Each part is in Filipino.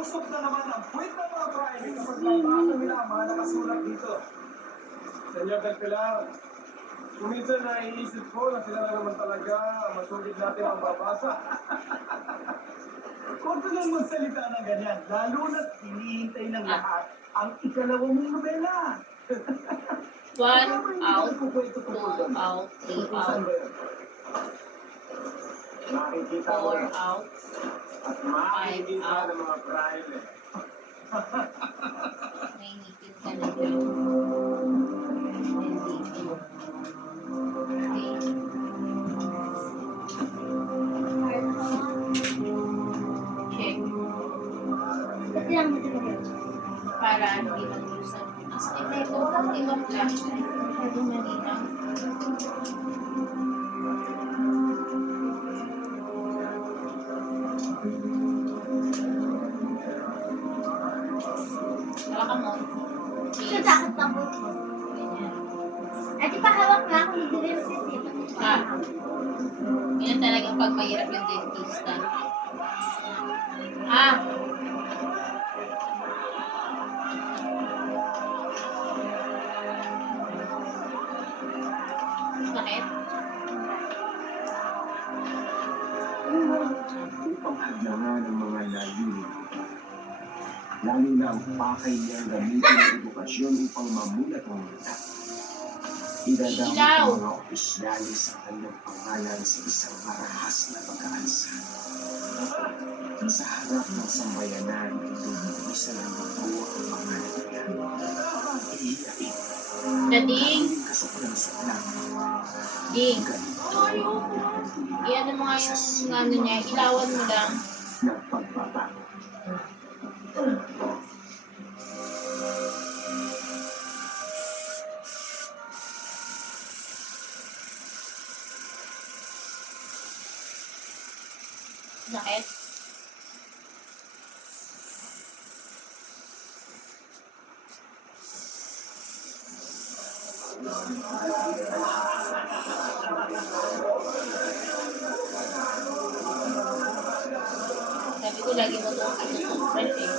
Usok na naman ang puwit ng mga private kapag nabasa nila ang mga nakasulat dito. Senyor Del Pilar, kuminsan naiisip ko na sila na naman talaga masugid natin ang babasa. Huwag ka lang magsalita ng ganyan, lalo na't hinihintay ng lahat ang ikalawang mong nobela. 1 out, 2 out, 3 out, Nakikita ko 4 out. at makikita ng mga private. May ngipin ka na dyan. Check. Para hindi mag-usap. Mas ito, hindi ba flashlight? Masyadong malinaw. Hawakan mo. Ito takot na po. Ganyan. At ipahawak na ako, hindi rin kasi. Yan talagang pag mahirap yung dentista. Bakit? Upang hadlangan ang mga layunin. Lalo na ang pakay niyang gamitin ng edukasyon upang mamulat ang mata. Idadamit ang mga opisyalis sa kanyang pangalan sa isang marahas na pag-aalsa. Sa harap ng sambayanan, isa lang ito ang pangalan niya. Iiyain. Dading. Kasuklang-suklang. Ding. Iyan mo nga yung ano niya. Ilawan mo lang. Ng pagbabago. Bakit? Sabi ko lagi mo ito itutupin eh.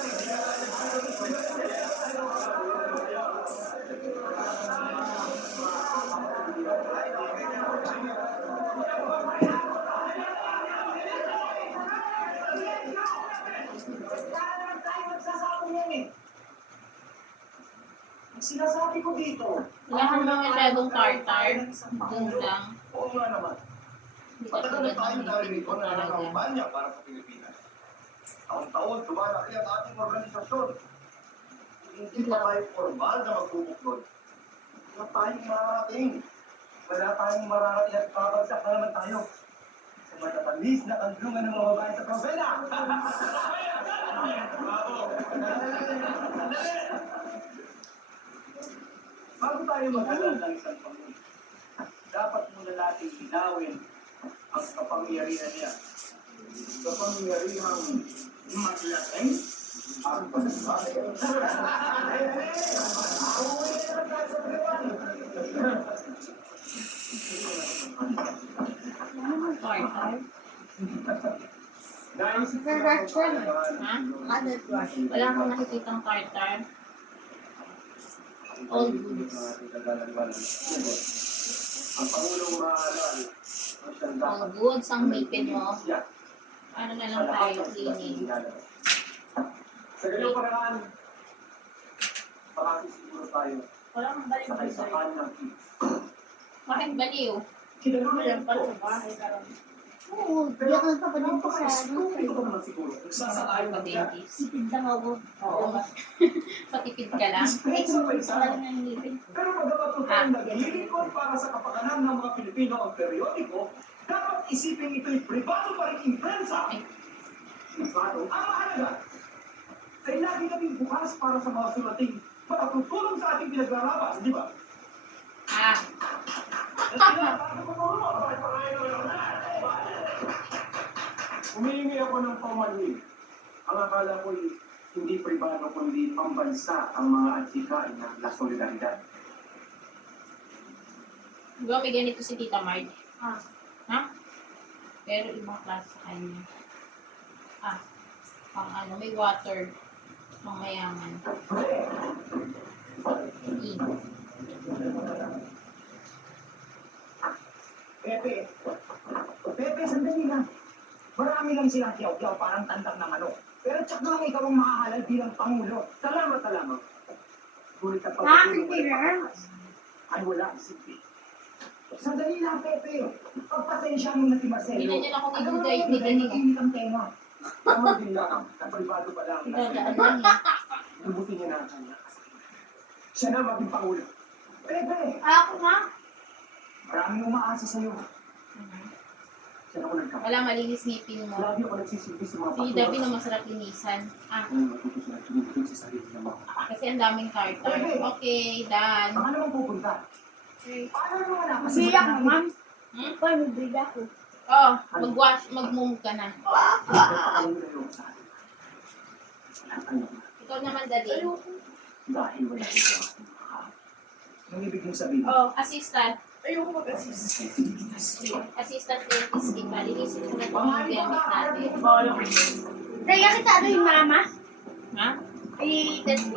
Sinasabi ko dito. Wala ka naman masyadong tartar. Doon lang. Oo nga naman. Hindi ka Matagal tulad na tayo ng narito ngipin ko na talaga. nangangampanya para sa Pilipinas. Taon-taon, lumalaki ang ating organisasyon. Hindi pa tayo formal na magbubuklod. Wala tayong mararating. Wala tayong mararating at babagsak na naman tayo. Sa matatamis na kandungan ng mga babae sa prosena. Bravo! Bago tayo mag-alala ng isang Pangulo, dapat muna natin linawin ang kapangyarihan niya. Kapangyarihang maglasing ang pagkakas. Tartar? Reaction. Ha? Other brush. Wala kang nakikitang tartar? All goods. Ang Pangulong maalala, ang siyang All dapat goods ang ngipin mo. siya Ano na sa lang lahat tayo ng cleaning. Sa ganyang paraan, makasisiguro tayo Wala kang sa baliw kaisahan ng kids. Bakit baliw? Kinalulayan ko. Oo, di ako nagpapadito sa Napaka-stupid ko naman siguro. Kung sasalayo Sa ng yan. dentist. Sipid lang ako. Oo. Patipid ka lang. Ay, wala nang ngipin. Pero pagdapat po tayong naglilingkod para sa kapakanan ng mga Pilipino ang periodiko, dapat isipin ito'y pribado pa rin imprensa. Pribado ang mahalaga. Ay lagi kaming bukas para sa mga sulating makatutulong sa ating pinaglalaban, di ba? Humihingi ako ng paumanhin. Ang akala ko'y hindi pribado kundi pambansa ang mga adhikain ng La Solidaridad. Diba may ganito si Tita Marge? Ah. Ha? Pero ibang klase sa kanya. Ah. Pang ano, may water. Pang mayaman. Pepe, sandali lang. Marami lang silang kiyaw-kiyaw parang tandang na manok. Pero tsak lang ikaw ang makahalal bilang Pangulo. Salamat. Ngunit ang pagpapatuloy mo ay wala ang silbi. Sandali lang, Pepe. Pagpasensya mo na si Marcelo. Hindi na niya ako Ano naman nilugay, yun? hindi Dahil ganito. mainit ang tenga. Tama din lang. Napribado pa lang. Idadaan lang eh. Lubutin niya na ang kanya. Siya na maging Pangulo. Pepe, Ako na. maraming umaasa sa'yo. Saan ako nagkakaroon? Wala, malinis ngipin mo. Lagi ako nagsisilbi sa mga Si Davi na masarap linisan. Ah, Ngayon matuto sila tumutulong sa sarili ng mga kasi ang daming tartar. Okay, done. Baka naman pupunta. Paano naman ako? Biyak naman. Hmm? Paano biyak ko? Oh, mag-move ka na. pagkakaroon na yun sa atin. Wala tayong Ikaw naman, Daddy. dahil wala ito aking makakaroon. Anong ibig mong sabihin? Oh, assistant. Ayoko mag-assist. Assistant dentist kita. Linisin mo na itong mga gamit natin. Kaya kita ano yung mama? Ha? Ay, dentist.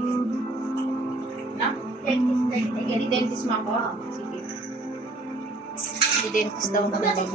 Na? Dentist. Ay, dentist mo ako. Sige. Di dentist daw na